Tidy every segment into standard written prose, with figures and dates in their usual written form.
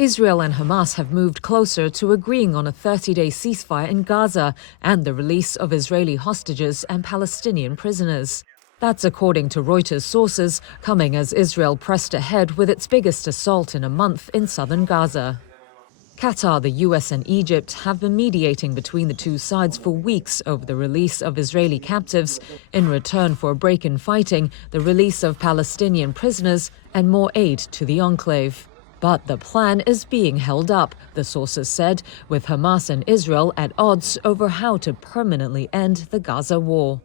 Israel and Hamas have moved closer to agreeing on a 30-day ceasefire in Gaza and the release of Israeli hostages and Palestinian prisoners. That's according to Reuters sources, coming as Israel pressed ahead with its biggest assault in a month in southern Gaza. Qatar, the US and Egypt have been mediating between the two sides for weeks over the release of Israeli captives in return for a break in fighting, the release of Palestinian prisoners and more aid to the enclave. But the plan is being held up, the sources said, with Hamas and Israel at odds over how to permanently end the Gaza war.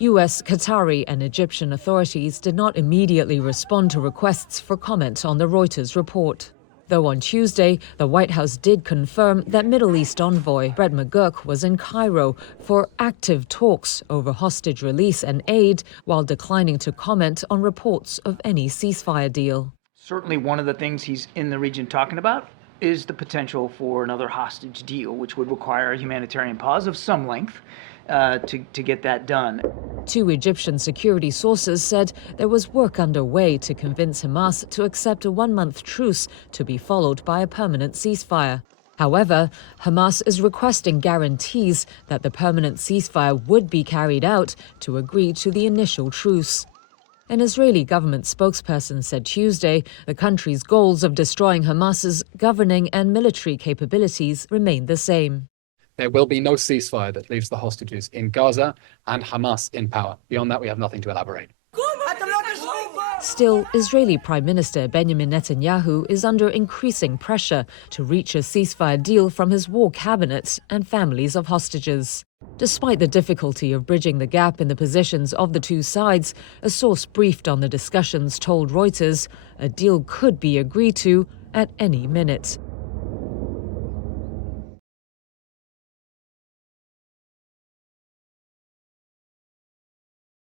US, Qatari and Egyptian authorities did not immediately respond to requests for comment on the Reuters report. Though on Tuesday, the White House did confirm that Middle East envoy Brett McGurk was in Cairo for active talks over hostage release and aid, while declining to comment on reports of any ceasefire deal. Certainly one of the things he's in the region talking about is the potential for another hostage deal, which would require a humanitarian pause of some length to get that done. Two Egyptian security sources said there was work underway to convince Hamas to accept a one-month truce to be followed by a permanent ceasefire. However, Hamas is requesting guarantees that the permanent ceasefire would be carried out to agree to the initial truce. An Israeli government spokesperson said Tuesday the country's goals of destroying Hamas's governing and military capabilities remain the same. There will be no ceasefire that leaves the hostages in Gaza and Hamas in power. Beyond that, we have nothing to elaborate. Still, Israeli Prime Minister Benjamin Netanyahu is under increasing pressure to reach a ceasefire deal from his war cabinet and families of hostages. Despite the difficulty of bridging the gap in the positions of the two sides, a source briefed on the discussions told Reuters a deal could be agreed to at any minute.